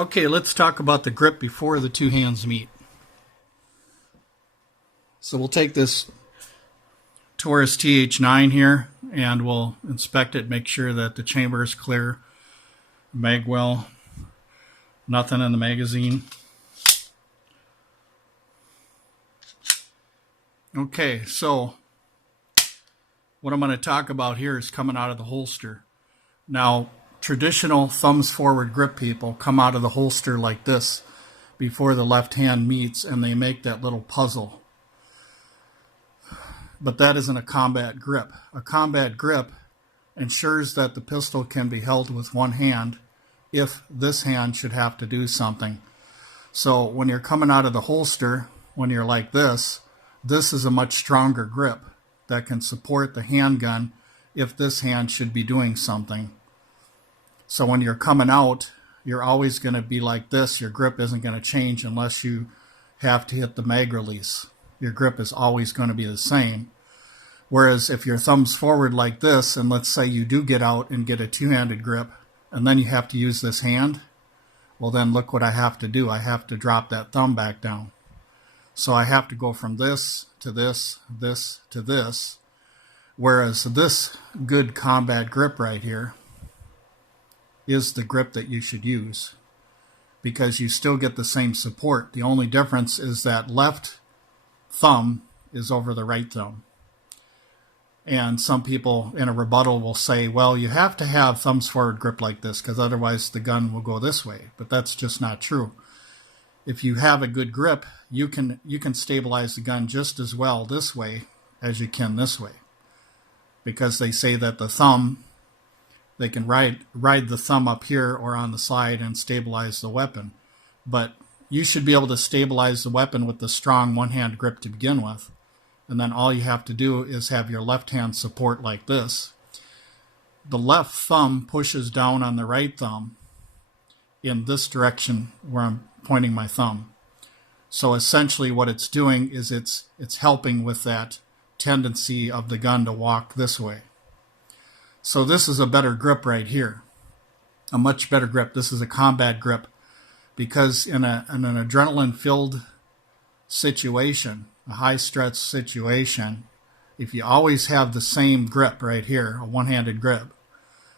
Okay, let's talk about the grip before the two hands meet. So we'll take this Taurus TH9 here and we'll inspect it, make sure that the chamber is clear, mag well, nothing in the magazine. Okay, so what I'm going to talk about here is coming out of the holster. Now, traditional thumbs forward grip people come out of the holster like this before the left hand meets, and they make that little puzzle. But that isn't a combat grip. A combat grip ensures that the pistol can be held with one hand if this hand should have to do something. So when you're coming out of the holster, when you're like this is a much stronger grip that can support the handgun if this hand should be doing something. So when you're coming out, you're always going to be like this. Your grip isn't going to change unless you have to hit the mag release. Your grip is always going to be the same. Whereas if your thumb's forward like this, and let's say you do get out and get a two-handed grip, and then you have to use this hand, well then look what I have to do. I have to drop that thumb back down. So I have to go from this to this, this to this. Whereas this good combat grip right here is the grip that you should use, because you still get the same support. The only difference is that left thumb is over the right thumb. And some people in a rebuttal will say, well, you have to have thumbs forward grip like this because otherwise the gun will go this way. But that's just not true. If you have a good grip, you can stabilize the gun just as well this way as you can this way, because they say that the thumb, they can ride the thumb up here or on the side and stabilize the weapon. But you should be able to stabilize the weapon with the strong one-hand grip to begin with. And then all you have to do is have your left hand support like this. The left thumb pushes down on the right thumb in this direction where I'm pointing my thumb. So essentially what it's doing is it's helping with that tendency of the gun to walk this way. So this is a better grip right here, a much better grip. This is a combat grip, because in an adrenaline-filled situation, a high-stress situation, if you always have the same grip right here, a one-handed grip,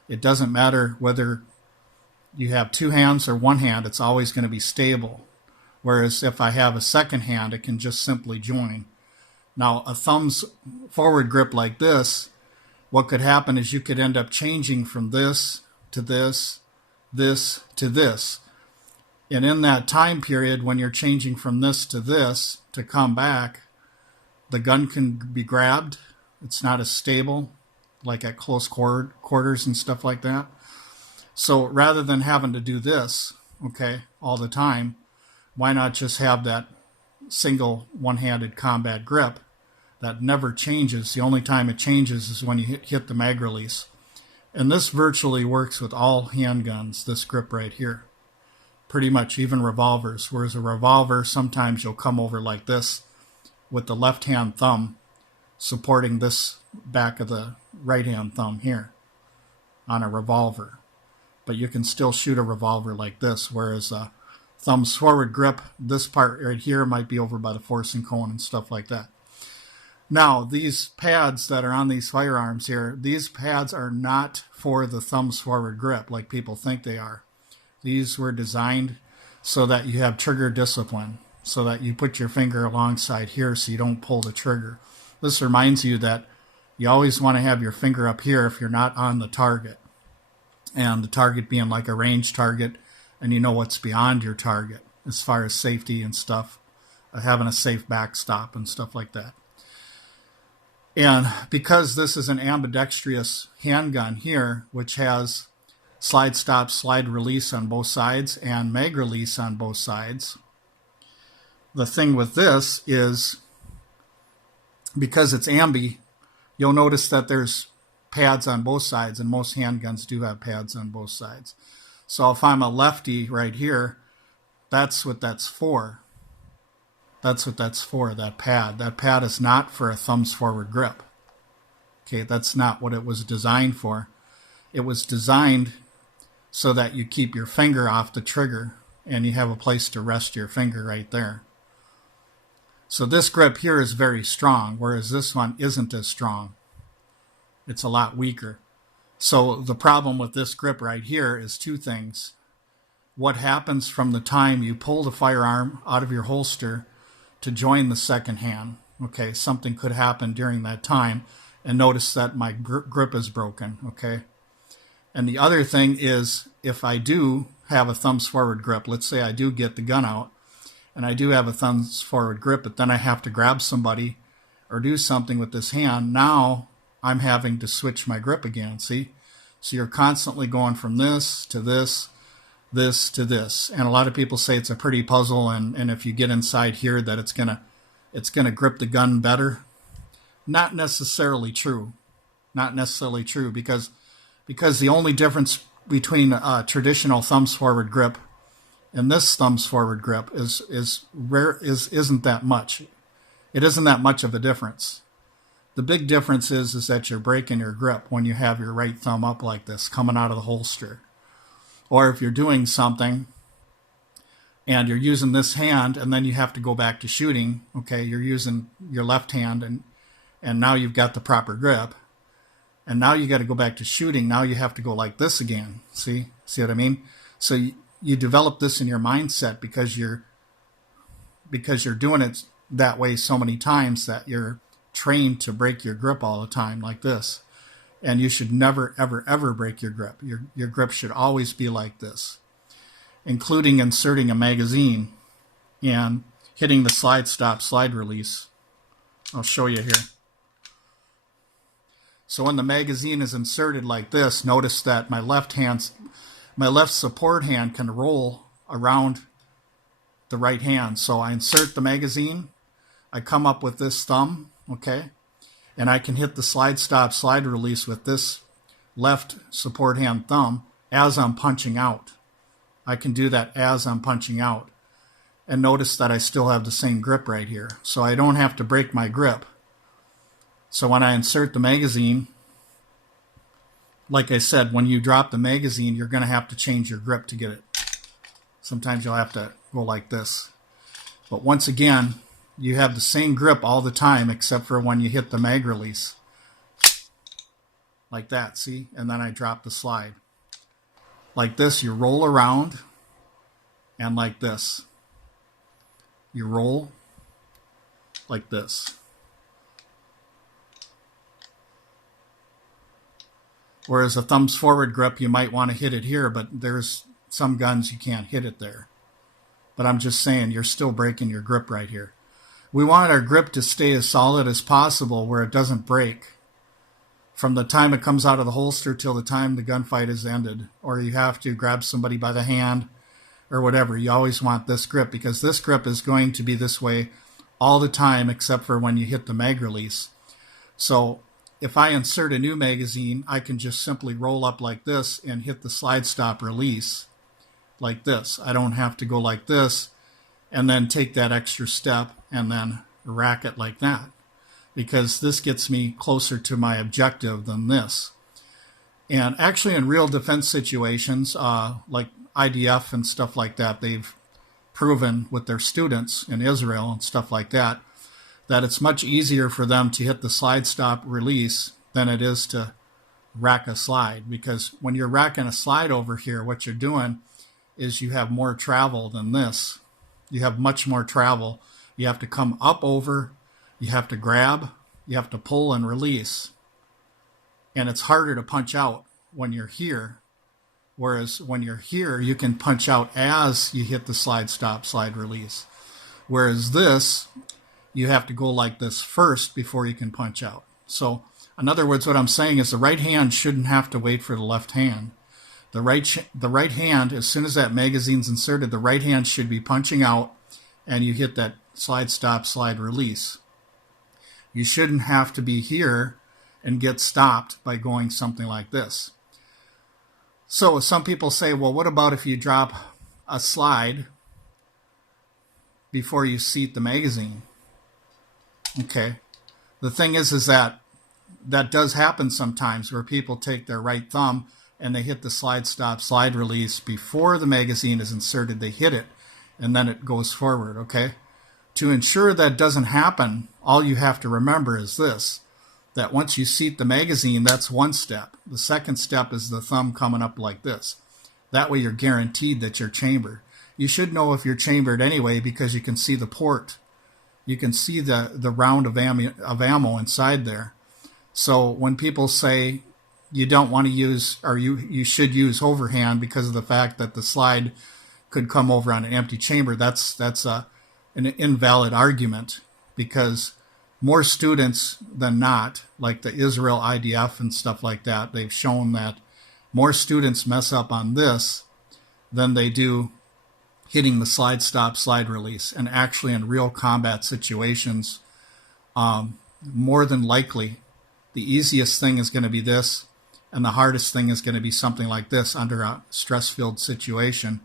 it doesn't matter whether you have two hands or one hand, it's always going to be stable. Whereas if I have a second hand, it can just simply join. Now, a thumbs forward grip like this, what could happen is you could end up changing from this to this, this to this. And in that time period, when you're changing from this to come back, the gun can be grabbed. It's not as stable, like at close quarters and stuff like that. So rather than having to do this, okay, all the time, why not just have that single one-handed combat grip that never changes? The only time it changes is when you hit the mag release. And this virtually works with all handguns, this grip right here. Pretty much, even revolvers. Whereas a revolver, sometimes you'll come over like this with the left-hand thumb supporting this back of the right-hand thumb here on a revolver. But you can still shoot a revolver like this, whereas a thumbs forward grip, this part right here might be over by the forcing cone and stuff like that. Now, these pads that are on these firearms here, these pads are not for the thumbs forward grip like people think they are. These were designed so that you have trigger discipline, so that you put your finger alongside here so you don't pull the trigger. This reminds you that you always want to have your finger up here if you're not on the target. And the target being like a range target, and you know what's beyond your target as far as safety and stuff, having a safe backstop and stuff like that. And because this is an ambidextrous handgun here, which has slide stop, slide release on both sides and mag release on both sides, the thing with this is, because it's ambi, you'll notice that there's pads on both sides, and most handguns do have pads on both sides. So if I'm a lefty right here, that's what that's for. That's what that's for, that pad. That pad is not for a thumbs forward grip. Okay, that's not what it was designed for. It was designed so that you keep your finger off the trigger and you have a place to rest your finger right there. So this grip here is very strong, whereas this one isn't as strong. It's a lot weaker. So the problem with this grip right here is two things. What happens from the time you pull the firearm out of your holster to join the second hand? Okay, something could happen during that time, and notice that my grip is broken, okay? And the other thing is, if I do have a thumbs forward grip, let's say I do get the gun out, and I do have a thumbs forward grip, but then I have to grab somebody or do something with this hand, now I'm having to switch my grip again, see? So you're constantly going from this to this, this to this. And a lot of people say it's a pretty puzzle, and if you get inside here that it's gonna grip the gun better. Not necessarily true. Not necessarily true, because the only difference between a traditional thumbs forward grip and this thumbs forward grip isn't that much. It isn't that much of a difference. The big difference is that you're breaking your grip when you have your right thumb up like this, coming out of the holster. Or if you're doing something and you're using this hand and then you have to go back to shooting, okay, you're using your left hand and now you've got the proper grip. And now you got to go back to shooting. Now you have to go like this again. See what I mean? So you develop this in your mindset because you're doing it that way so many times that you're trained to break your grip all the time like this. And you should never, ever, ever break your grip. Your grip should always be like this, including inserting a magazine and hitting the slide stop, slide release. I'll show you here. So when the magazine is inserted like this, notice that my left support hand can roll around the right hand. So I insert the magazine, I come up with this thumb, okay, and I can hit the slide stop, slide release with this left support hand thumb as I'm punching out. I can do that as I'm punching out. And notice that I still have the same grip right here. So I don't have to break my grip. So when I insert the magazine, like I said, when you drop the magazine, you're going to have to change your grip to get it. Sometimes you'll have to go like this. But once again, you have the same grip all the time except for when you hit the mag release. Like that, see? And then I drop the slide. Like this, you roll around, and like this. You roll like this. Whereas a thumbs forward grip, you might want to hit it here, but there's some guns you can't hit it there. But I'm just saying, you're still breaking your grip right here. We want our grip to stay as solid as possible where it doesn't break from the time it comes out of the holster till the time the gunfight is ended. Or you have to grab somebody by the hand or whatever. You always want this grip because this grip is going to be this way all the time except for when you hit the mag release. So if I insert a new magazine, I can just simply roll up like this and hit the slide stop release like this. I don't have to go like this and then take that extra step and then rack it like that, because this gets me closer to my objective than this. And actually in real defense situations, like IDF and stuff like that, they've proven with their students in Israel and stuff like that, that it's much easier for them to hit the slide stop release than it is to rack a slide. Because when you're racking a slide over here, what you're doing is you have more travel than this. You have much more travel. You have to come up over, you have to grab, you have to pull and release. And it's harder to punch out when you're here. Whereas when you're here, you can punch out as you hit the slide stop, slide release. Whereas this, you have to go like this first before you can punch out. So in other words, what I'm saying is the right hand shouldn't have to wait for the left hand. The right hand, as soon as that magazine's inserted, the right hand should be punching out and you hit that slide stop, slide release. You shouldn't have to be here and get stopped by going something like this. So some people say, well, what about if you drop a slide before you seat the magazine? Okay. The thing is that does happen sometimes where people take their right thumb and they hit the slide stop, slide release before the magazine is inserted. They hit it, and then it goes forward, okay? To ensure that doesn't happen, all you have to remember is this, that once you seat the magazine, that's one step. The second step is the thumb coming up like this. That way you're guaranteed that you're chambered. You should know if you're chambered anyway because you can see the port. You can see the round of ammo inside there. So when people say you don't want to use, or you should use overhand because of the fact that the slide could come over on an empty chamber, that's an invalid argument, because more students than not, like the Israel IDF and stuff like that, they've shown that more students mess up on this than they do hitting the slide stop, slide release. And actually in real combat situations, more than likely, the easiest thing is going to be this, and the hardest thing is going to be something like this under a stress-filled situation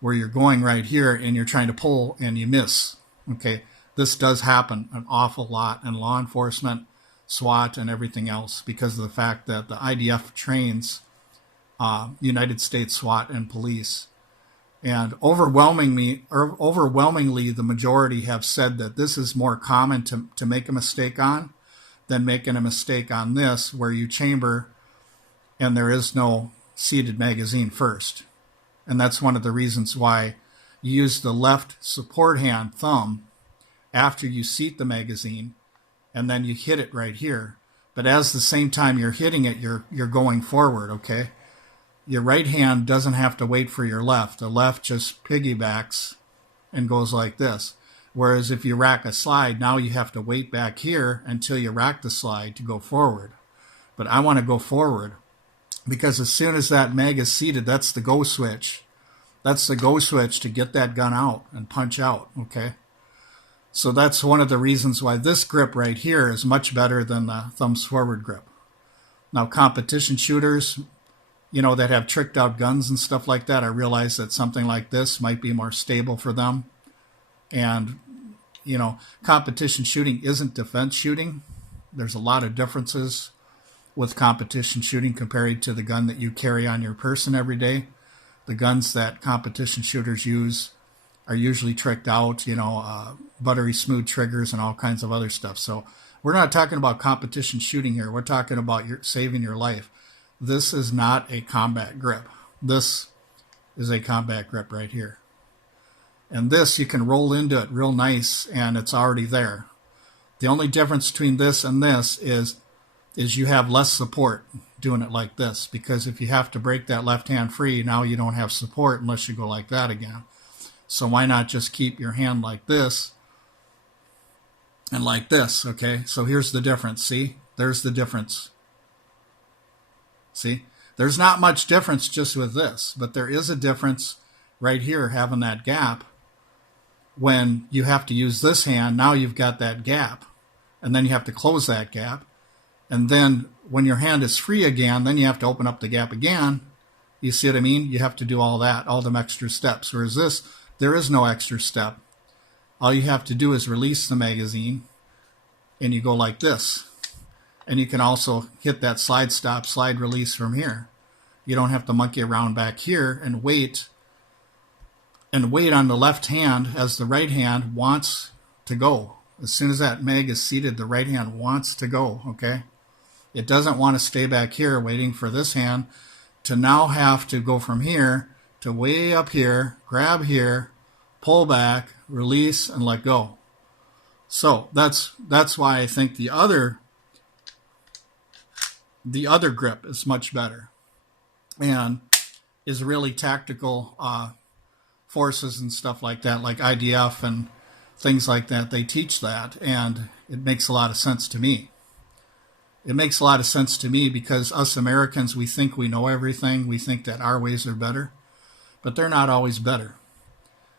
where you're going right here and you're trying to pull and you miss. Okay, this does happen an awful lot in law enforcement, SWAT, and everything else because of the fact that the IDF trains United States SWAT and police. And overwhelmingly, the majority have said that this is more common to make a mistake on than making a mistake on this, where you chamber and there is no seated magazine first. And that's one of the reasons why you use the left support hand thumb after you seat the magazine, and then you hit it right here. But as the same time you're hitting it, you're going forward, okay? Your right hand doesn't have to wait for your left. The left just piggybacks and goes like this. Whereas if you rack a slide, now you have to wait back here until you rack the slide to go forward. But I want to go forward because as soon as that mag is seated, that's the go switch. That's the go switch to get that gun out and punch out, okay? So that's one of the reasons why this grip right here is much better than the thumbs forward grip. Now, competition shooters, that have tricked out guns and stuff like that, I realize that something like this might be more stable for them. And, competition shooting isn't defense shooting. There's a lot of differences with competition shooting compared to the gun that you carry on your person every day. The guns that competition shooters use are usually tricked out, buttery smooth triggers and all kinds of other stuff. So we're not talking about competition shooting here. We're talking about saving your life. This is not a combat grip. This is a combat grip right here. And this, you can roll into it real nice and it's already there. The only difference between this and this is you have less support doing it like this, because if you have to break that left hand free, now you don't have support unless you go like that again. So why not just keep your hand like this and like this, okay? So here's the difference, see? There's the difference. See? There's not much difference just with this, but there is a difference right here having that gap. When you have to use this hand, now you've got that gap, and then you have to close that gap. And then when your hand is free again, then you have to open up the gap again. You see what I mean? You have to do all that, all them extra steps. Whereas this, there is no extra step. All you have to do is release the magazine, and you go like this. And you can also hit that slide stop, slide release from here. You don't have to monkey around back here and wait on the left hand as the right hand wants to go. As soon as that mag is seated, the right hand wants to go, okay? It doesn't want to stay back here waiting for this hand to now have to go from here to way up here, grab here, pull back, release, and let go. So that's why I think the other grip is much better and is really tactical forces and stuff like that, like IDF and things like that. They teach that, and it makes a lot of sense to me. It makes a lot of sense to me because us Americans, we think we know everything. We think that our ways are better, but they're not always better.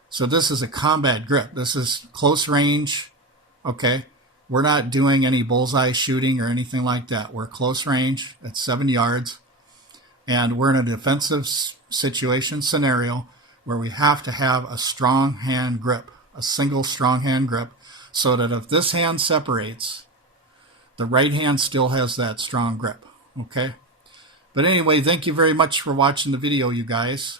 So this is a combat grip. This is close range, okay? We're not doing any bullseye shooting or anything like that. We're close range at 7 yards, and we're in a defensive situation scenario where we have to have a strong hand grip, a single strong hand grip, so that if this hand separates, the right hand still has that strong grip, okay? But anyway, thank you very much for watching the video, you guys.